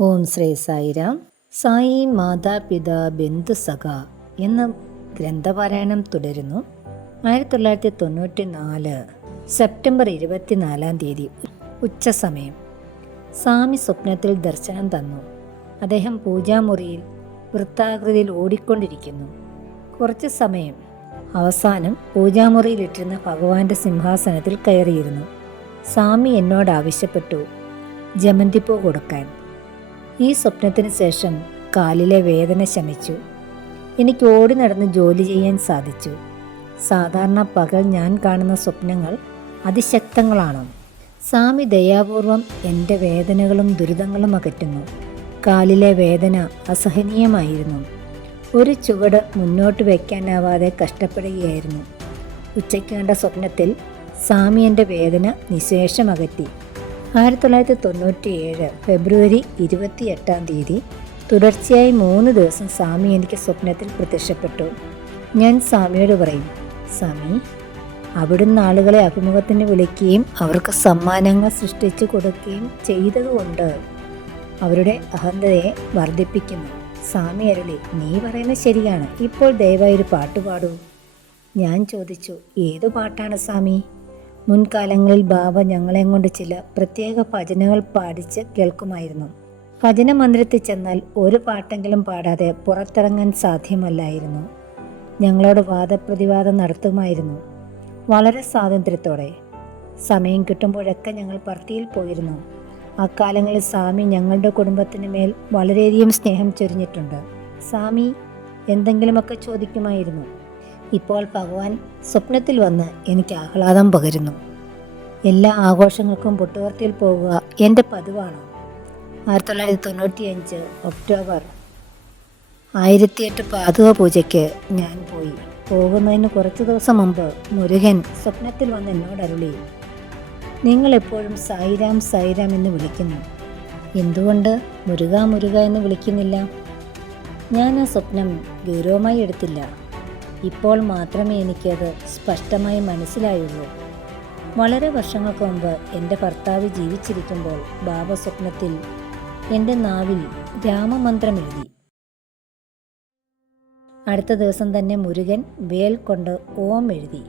ഓം ശ്രീ സായിരാം. സായി മാതാപിത ബന്ധുസഖ എന്ന ഗ്രന്ഥപാരായണം തുടരുന്നു. ആയിരത്തി തൊള്ളായിരത്തി തൊണ്ണൂറ്റി നാല് സെപ്റ്റംബർ ഇരുപത്തിനാലാം തീയതി ഉച്ചസമയം സ്വാമി സ്വപ്നത്തിൽ ദർശനം തന്നു. അദ്ദേഹം പൂജാമുറിയിൽ വൃത്താകൃതിയിൽ ഓടിക്കൊണ്ടിരിക്കുന്നു. കുറച്ച് സമയം അവസാനം പൂജാമുറിയിലിട്ടിരുന്ന ഭഗവാന്റെ സിംഹാസനത്തിൽ കയറിയിരുന്നു. സ്വാമി എന്നോട് ആവശ്യപ്പെട്ടു ജമന്തിപ്പൂ കൊടുക്കാൻ. ഈ സ്വപ്നത്തിന് ശേഷം കാലിലെ വേദന ശമിച്ചു. എനിക്ക് ഓടി നടന്ന് ജോലി ചെയ്യാൻ സാധിച്ചു. സാധാരണ പകൽ ഞാൻ കാണുന്ന സ്വപ്നങ്ങൾ അതിശക്തങ്ങളാണ്. സ്വാമി ദയാപൂർവം എന്റെ വേദനകളും ദുരിതങ്ങളും അകറ്റുന്നു. കാലിലെ വേദന അസഹനീയമായിരുന്നു. ഒരു ചുവട് മുന്നോട്ട് വയ്ക്കാനാവാതെ കഷ്ടപ്പെടുകയായിരുന്നു. ഉച്ചയ്ക്ക് കണ്ട സ്വപ്നത്തിൽ സ്വാമി എന്റെ വേദന നിശേഷം അകറ്റി. ആയിരത്തി തൊള്ളായിരത്തി തൊണ്ണൂറ്റി ഏഴ് ഫെബ്രുവരി ഇരുപത്തി എട്ടാം തീയതി തുടർച്ചയായി മൂന്ന് ദിവസം സ്വാമി എനിക്ക് സ്വപ്നത്തിൽ പ്രത്യക്ഷപ്പെട്ടു. ഞാൻ സ്വാമിയോട് പറയും സ്വാമി അവിടുന്ന് ആളുകളെ അഭിമുഖത്തിന് വിളിക്കുകയും അവർക്ക് സമ്മാനങ്ങൾ സൃഷ്ടിച്ചു കൊടുക്കുകയും ചെയ്തതുകൊണ്ട് അവരുടെ അഹന്തയെ വർദ്ധിപ്പിക്കുന്നു. സ്വാമി അരുളി നീ പറയുന്നത് ശരിയാണ്. ഇപ്പോൾ ദയവായി ഒരു പാട്ട് പാടൂ. ഞാൻ ചോദിച്ചു ഏതു പാട്ടാണ് സ്വാമി? മുൻകാലങ്ങളിൽ ബാബ ഞങ്ങളെ കൊണ്ട് ചില പ്രത്യേക ഭജനകൾ പാടിച്ച് കേൾക്കുമായിരുന്നു. ഭജന മന്ദിരത്തിൽ ചെന്നാൽ ഒരു പാട്ടെങ്കിലും പാടാതെ പുറത്തിറങ്ങാൻ സാധ്യമല്ലായിരുന്നു. ഞങ്ങളോട് വാദപ്രതിവാദം നടത്തുമായിരുന്നു. വളരെ സ്വാതന്ത്ര്യത്തോടെ. സമയം കിട്ടുമ്പോഴൊക്കെ ഞങ്ങൾ പർത്തിയിൽ പോയിരുന്നു. അക്കാലങ്ങളിൽ സ്വാമി ഞങ്ങളുടെ കുടുംബത്തിന് മേൽ വളരെയധികം സ്നേഹം ചൊരിഞ്ഞിട്ടുണ്ട്. സ്വാമി എന്തെങ്കിലുമൊക്കെ ചോദിക്കുമായിരുന്നു. ഇപ്പോൾ ഭഗവാൻ സ്വപ്നത്തിൽ വന്ന് എനിക്ക് ആഹ്ലാദം പകരുന്നു. എല്ലാ ആഘോഷങ്ങൾക്കും പുട്ടുവർത്തിയിൽ പോകുക എന്റെ പതിവാണ്. ആയിരത്തി തൊള്ളായിരത്തി തൊണ്ണൂറ്റി അഞ്ച് ഒക്ടോബർ ആയിരത്തിയെട്ട് പാതുക പൂജയ്ക്ക് ഞാൻ പോയി. പോകുന്നതിന് കുറച്ച് ദിവസം മുമ്പ് മുരുകൻ സ്വപ്നത്തിൽ വന്ന് എന്നോട് അരുളി നിങ്ങൾ എപ്പോഴും സായിരാം സായിരാം എന്ന് വിളിക്കുന്നു. എന്തുകൊണ്ട് മുരുക മുരുക എന്ന് വിളിക്കുന്നില്ല? ഞാൻ ആ സ്വപ്നം ഗൗരവമായി എടുത്തില്ല. ഇപ്പോൾ മാത്രമേ എനിക്കത് സ്പഷ്ടമായി മനസ്സിലായുള്ളൂ. വളരെ വർഷങ്ങൾക്ക് മുമ്പ് എന്റെ ഭർത്താവ് ജീവിച്ചിരിക്കുമ്പോൾ ബാബ സ്വപ്നത്തിൽ എന്റെ നാവിൽ രാമമന്ത്രം എഴുതി. അടുത്ത ദിവസം തന്നെ മുരുകൻ വേൽ കൊണ്ട് ഓം എഴുതി.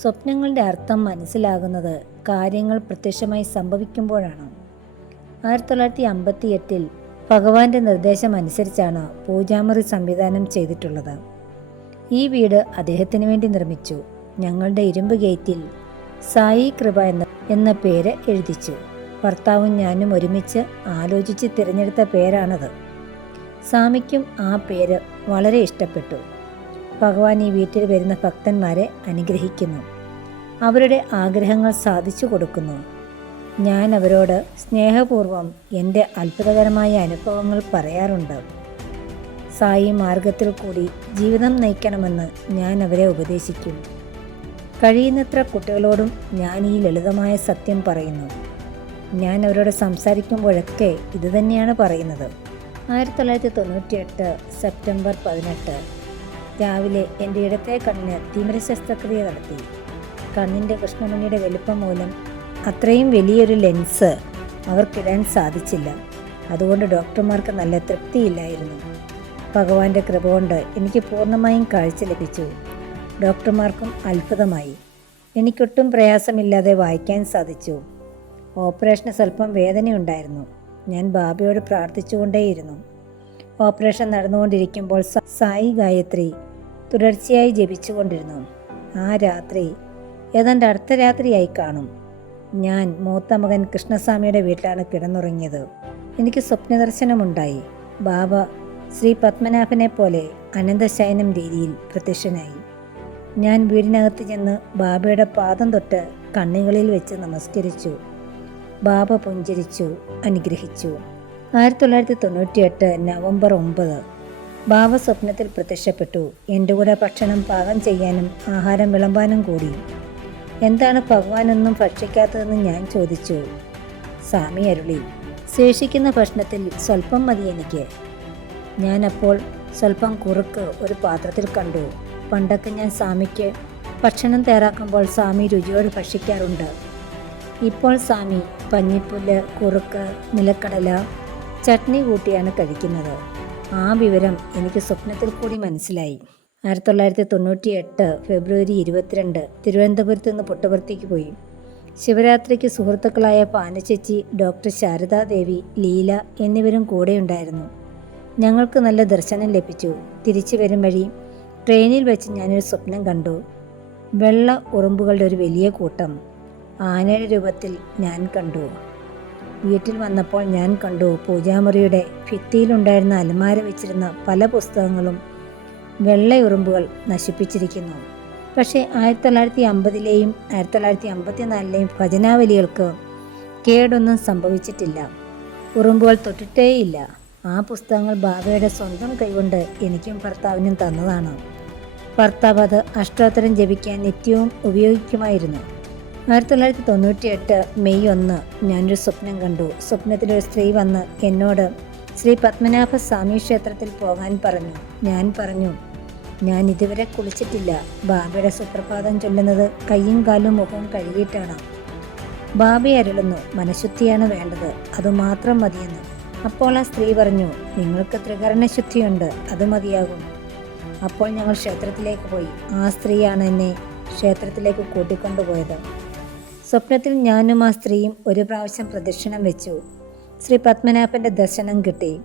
സ്വപ്നങ്ങളുടെ അർത്ഥം മനസ്സിലാകുന്നത് കാര്യങ്ങൾ പ്രത്യക്ഷമായി സംഭവിക്കുമ്പോഴാണ്. ആയിരത്തി തൊള്ളായിരത്തി അമ്പത്തി എട്ടിൽ ഭഗവാന്റെ നിർദ്ദേശം അനുസരിച്ചാണ് പൂജാമുറി സംവിധാനം ചെയ്തിട്ടുള്ളത്. ഈ വീട് അദ്ദേഹത്തിന് വേണ്ടി നിർമ്മിച്ചു. ഞങ്ങളുടെ ഇരുമ്പ് ഗേറ്റിൽ സായി കൃപ എന്ന എന്ന പേര് എഴുതിച്ചു. ഭർത്താവും ഞാനും ഒരുമിച്ച് ആലോചിച്ച് തിരഞ്ഞെടുത്ത പേരാണത്. സ്വാമിക്കും ആ പേര് വളരെ ഇഷ്ടപ്പെട്ടു. ഭഗവാൻ ഈ വീട്ടിൽ വരുന്ന ഭക്തന്മാരെ അനുഗ്രഹിക്കുന്നു. അവരുടെ ആഗ്രഹങ്ങൾ സാധിച്ചു കൊടുക്കുന്നു. ഞാൻ അവരോട് സ്നേഹപൂർവം എന്റെ അത്ഭുതകരമായ അനുഭവങ്ങൾ പറയാറുണ്ട്. സായി മാർഗത്തിൽ കൂടി ജീവിതം നയിക്കണമെന്ന് ഞാൻ അവരെ ഉപദേശിക്കും. കഴിയുന്നത്ര കുട്ടികളോടും ഞാൻ ഈ ലളിതമായ സത്യം പറയുന്നു. ഞാൻ അവരോട് സംസാരിക്കുമ്പോഴൊക്കെ ഇതുതന്നെയാണ് പറയുന്നത്. ആയിരത്തി തൊള്ളായിരത്തി തൊണ്ണൂറ്റി എട്ട് സെപ്റ്റംബർ പതിനെട്ട്. രാവിലെ എന്റെ ഇടത്തെ കണ്ണിന് തിമിര ശസ്ത്രക്രിയ നടത്തി. കണ്ണിന്റെ കൃഷ്ണമണിയുടെ വലുപ്പം മൂലം അത്രയും വലിയൊരു ലെൻസ് അവർക്കിടാൻ സാധിച്ചില്ല. അതുകൊണ്ട് ഡോക്ടർമാർക്ക് നല്ല തൃപ്തിയില്ലായിരുന്നു. ഭഗവാന്റെ കൃപ കൊണ്ട് എനിക്ക് പൂർണമായും കാഴ്ച ലഭിച്ചു. ഡോക്ടർമാർക്കും അത്ഭുതമായി. എനിക്കൊട്ടും പ്രയാസമില്ലാതെ വായിക്കാൻ സാധിച്ചു. ഓപ്പറേഷന് സ്വല്പം വേദനയുണ്ടായിരുന്നു. ഞാൻ ബാബയോട് പ്രാർത്ഥിച്ചുകൊണ്ടേയിരുന്നു. ഓപ്പറേഷൻ നടന്നുകൊണ്ടിരിക്കുമ്പോൾ സായി ഗായത്രി തുടർച്ചയായി ജപിച്ചുകൊണ്ടിരുന്നു. ആ രാത്രി ഏതാണ്ട് അടുത്ത രാത്രിയായി കാണും. ഞാൻ മൂത്ത മകൻ കൃഷ്ണസ്വാമിയുടെ വീട്ടിലാണ് കിടന്നുറങ്ങിയത്. എനിക്ക് സ്വപ്നദർശനമുണ്ടായി. ബാബ ശ്രീ പത്മനാഭനെ പോലെ അനന്തശയനം രീതിയിൽ പ്രത്യക്ഷനായി. ഞാൻ വീടിനകത്ത് ചെന്ന് ബാബയുടെ പാദം തൊട്ട് കണ്ണുകളിൽ വെച്ച് നമസ്കരിച്ചു. ബാബ പുഞ്ചിരിച്ചു അനുഗ്രഹിച്ചു. ആയിരത്തി തൊള്ളായിരത്തി തൊണ്ണൂറ്റി എട്ട് നവംബർ ഒമ്പത്. ബാബ സ്വപ്നത്തിൽ പ്രത്യക്ഷപ്പെട്ടു. എന്റെ കൂടെ ഭക്ഷണം പാകം ചെയ്യാനും ആഹാരം വിളമ്പാനും കൂടി. എന്താണ് ഭഗവാനൊന്നും ഭക്ഷിക്കാത്തതെന്ന് ഞാൻ ചോദിച്ചു. സ്വാമി അരുളി ശേഷിക്കുന്ന ഭക്ഷണത്തിൽ സ്വല്പം മതി എനിക്ക്. ഞാനപ്പോൾ സ്വല്പം കുറുക്ക് ഒരു പാത്രത്തിൽ കണ്ടു. പണ്ടൊക്കെ ഞാൻ സ്വാമിക്ക് ഭക്ഷണം തയ്യാറാക്കുമ്പോൾ സ്വാമി രുചിയോട് ഭക്ഷിക്കാറുണ്ട്. ഇപ്പോൾ സ്വാമി പഞ്ഞിപ്പുല്ല് കുറുക്ക് നിലക്കടല ചട്നി കൂട്ടിയാണ് കഴിക്കുന്നത്. ആ വിവരം എനിക്ക് സ്വപ്നത്തിൽ കൂടി മനസ്സിലായി. ആയിരത്തി തൊള്ളായിരത്തി തൊണ്ണൂറ്റി എട്ട് ഫെബ്രുവരി ഇരുപത്തിരണ്ട് തിരുവനന്തപുരത്ത് നിന്ന് പുട്ടപർത്തിക്ക് പോയി. ശിവരാത്രിക്ക് സുഹൃത്തുക്കളായ പാനച്ചേച്ചി ഡോക്ടർ ശാരദാദേവി ലീല എന്നിവരും കൂടെയുണ്ടായിരുന്നു. ഞങ്ങൾക്ക് നല്ല ദർശനം ലഭിച്ചു. തിരിച്ചു വരും വഴി ട്രെയിനിൽ വെച്ച് ഞാനൊരു സ്വപ്നം കണ്ടു. വെള്ള ഉറുമ്പുകളുടെ ഒരു വലിയ കൂട്ടം ആനയുടെ രൂപത്തിൽ ഞാൻ കണ്ടു. വീട്ടിൽ വന്നപ്പോൾ ഞാൻ കണ്ടു പൂജാമുറിയുടെ ഭിത്തിയിലുണ്ടായിരുന്ന അലമാര വെച്ചിരുന്ന പല പുസ്തകങ്ങളും വെള്ള ഉറുമ്പുകൾ നശിപ്പിച്ചിരിക്കുന്നു. പക്ഷേ ആയിരത്തി തൊള്ളായിരത്തി അമ്പതിലെയും ആയിരത്തി തൊള്ളായിരത്തി അമ്പത്തിനാലിലെയും ഭജനാവലികൾക്ക് കേടൊന്നും സംഭവിച്ചിട്ടില്ല. ഉറുമ്പുകൾ തൊട്ടിട്ടേയില്ല. ആ പുസ്തകങ്ങൾ ബാബയുടെ സ്വന്തം കൈകൊണ്ട് എനിക്കും ഭർത്താവിനും തന്നതാണ്. ഭർത്താവ് അത് അഷ്ടോത്തരം ജപിക്കാൻ നിത്യവും ഉപയോഗിക്കുമായിരുന്നു. ആയിരത്തി തൊള്ളായിരത്തി തൊണ്ണൂറ്റി എട്ട് മെയ് ഒന്ന് ഞാനൊരു സ്വപ്നം കണ്ടു. സ്വപ്നത്തിലൊരു സ്ത്രീ വന്ന് എന്നോട് ശ്രീ പത്മനാഭ സ്വാമി ക്ഷേത്രത്തിൽ പോകാൻ പറഞ്ഞു. ഞാൻ പറഞ്ഞു ഞാൻ ഇതുവരെ കുളിച്ചിട്ടില്ല. ബാബയുടെ സുപ്രഭാതം ചൊല്ലുന്നത് കയ്യും കാലും മുഖവും കഴുകിയിട്ടാണ്. ബാബി അരുളുന്നു. മനഃശുദ്ധിയാണ് വേണ്ടത്. അതുമാത്രം മതിയെന്ന്. അപ്പോൾ ആ സ്ത്രീ പറഞ്ഞു നിങ്ങൾക്ക് ത്രികരണശുദ്ധിയുണ്ട് അത് മതിയാകും. അപ്പോൾ ഞങ്ങൾ ക്ഷേത്രത്തിലേക്ക് പോയി. ആ സ്ത്രീയാണ് എന്നെ ക്ഷേത്രത്തിലേക്ക് കൂട്ടിക്കൊണ്ടുപോയത്. സ്വപ്നത്തിൽ ഞാനും ആ സ്ത്രീയും ഒരു പ്രാവശ്യം പ്രദക്ഷിണം വെച്ചു. ശ്രീ പത്മനാഭന്റെ ദർശനം കിട്ടി.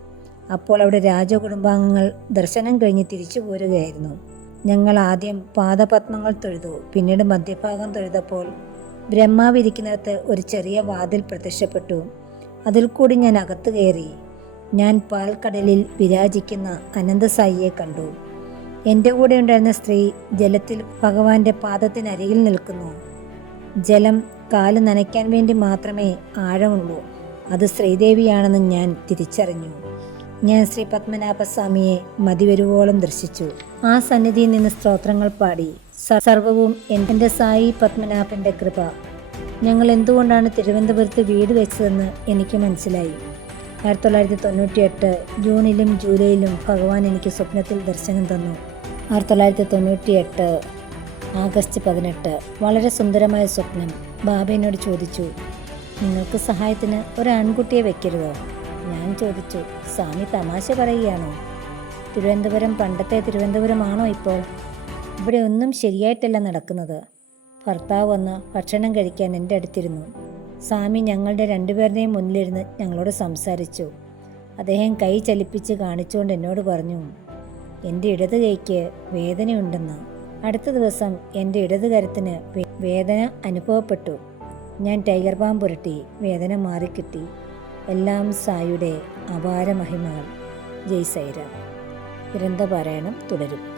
അപ്പോൾ അവിടെ രാജകുടുംബാംഗങ്ങൾ ദർശനം കഴിഞ്ഞ് തിരിച്ചു പോരുകയായിരുന്നു. ഞങ്ങൾ ആദ്യം പാദപത്മങ്ങൾ തൊഴുതു. പിന്നീട് മധ്യഭാഗം തൊഴുതപ്പോൾ ബ്രഹ്മാവിരിക്കുന്നിടത്ത് ഒരു ചെറിയ വാതിൽ പ്രത്യക്ഷപ്പെട്ടു. അതിൽ കൂടി ഞാൻ അകത്ത് കയറി. ഞാൻ പാൽക്കടലിൽ വിരാജിക്കുന്ന അനന്തസായിയെ കണ്ടു. എന്റെ കൂടെ ഉണ്ടായിരുന്ന സ്ത്രീ ജലത്തിൽ ഭഗവാന്റെ പാദത്തിനരികിൽ നിൽക്കുന്നു. ജലം കാൽ നനയ്ക്കാൻ വേണ്ടി മാത്രമേ ആഴമുള്ളൂ. അത് ശ്രീദേവിയാണെന്ന് ഞാൻ തിരിച്ചറിഞ്ഞു. ഞാൻ ശ്രീ പത്മനാഭസ്വാമിയെ മതിവരുവോളം ദർശിച്ചു. ആ സന്നിധിയിൽ നിന്ന് സ്തോത്രങ്ങൾ പാടി. സർവവും എന്റെ സായി പത്മനാഭന്റെ കൃപ ഞങ്ങൾ എന്തുകൊണ്ടാണ് തിരുവനന്തപുരത്ത് വീട് വെച്ചതെന്ന് എനിക്ക് മനസ്സിലായി. ആയിരത്തി തൊള്ളായിരത്തി തൊണ്ണൂറ്റി എട്ട് ജൂണിലും ജൂലൈയിലും ഭഗവാൻ എനിക്ക് സ്വപ്നത്തിൽ ദർശനം തന്നു. ആയിരത്തി തൊള്ളായിരത്തി തൊണ്ണൂറ്റി എട്ട് ആഗസ്റ്റ് പതിനെട്ട് വളരെ സുന്ദരമായ സ്വപ്നം ബാബേനോട് ചോദിച്ചു. നിങ്ങൾക്ക് സഹായത്തിന് ഒരു ആൺകുട്ടിയെ വെക്കരുതോ? ഞാൻ ചോദിച്ചു. സ്വാമി തമാശ പറയുകയാണോ? തിരുവനന്തപുരം പണ്ടത്തെ തിരുവനന്തപുരമാണോ ഇപ്പോൾ? ഇവിടെ ഒന്നും ശരിയായിട്ടല്ല നടക്കുന്നത്. ഭർത്താവ് വന്ന് ഭക്ഷണം കഴിക്കാൻ എന്റെ അടുത്തിരുന്നു. സ്വാമി ഞങ്ങളുടെ രണ്ടുപേരുടെയും മുന്നിലിരുന്ന് ഞങ്ങളോട് സംസാരിച്ചു. അദ്ദേഹം കൈ ചലിപ്പിച്ച് കാണിച്ചുകൊണ്ട് എന്നോട് പറഞ്ഞു എന്റെ ഇടത് കൈക്ക് വേദനയുണ്ടെന്ന്. അടുത്ത ദിവസം എന്റെ ഇടത് കരത്തിന് വേദന അനുഭവപ്പെട്ടു. ഞാൻ ടൈഗർ പാം പുരട്ടി വേദന മാറിക്കിട്ടി. എല്ലാം സായുടെ അപാര മഹിമകൾ ജയ് സൈര ഗ്രന്ഥപാരായണം തുടരും.